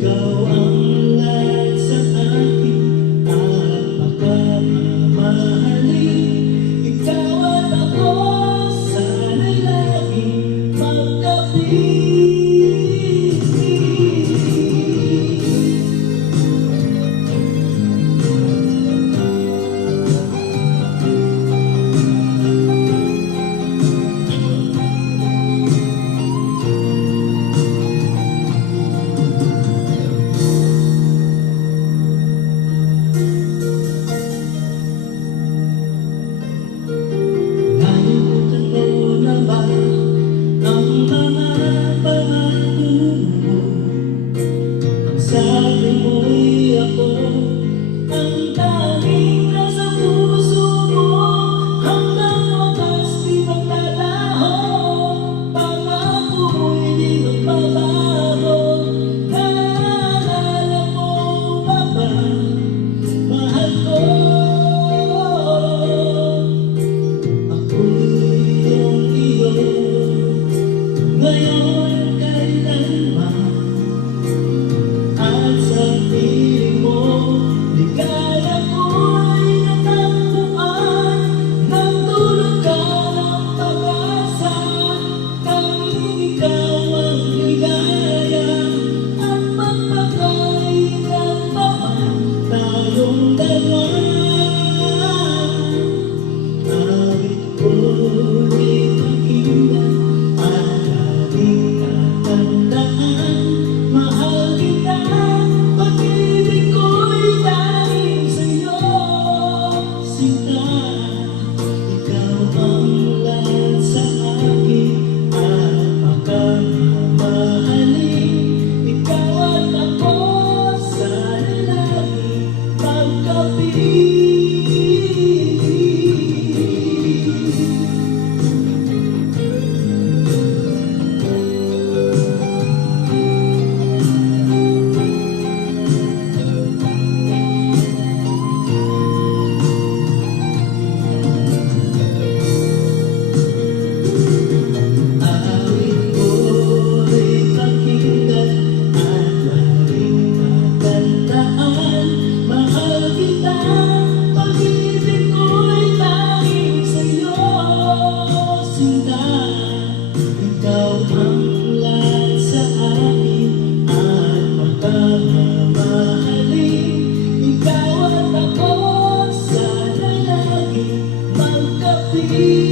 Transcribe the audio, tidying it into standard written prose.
Ikaw ang lahat sa akin at pagmamahalin. Ikaw at ako, sana'y laging magkapit. Sabi mo'y ako ang tanging nasa puso mo. Hanggang wakas di magtataho, pangako mo'y di magbabago. Naalala mo pa ba, mahal ko? Ako'y iyong-iyo, ngayon kailanman. At sa piling mo, ligaya ko'y natagpuan. Nagdulot ka ng pag-asa, tanging ikaw ang ligaya. At magpakailan pa man tayong dalawa. Awit ko'y pakinggan at laging tatandaan. Mahal kita, pag-ibig ko'y dahil sa'yo, sinta. Ikaw ang lahat sa akin at pagmamahalin. Ikaw at ako, sana'y laging magkapit. Ikaw ang lahat sa akin at pagmamahalin. Ikaw at ako, sana'y laging magkapit.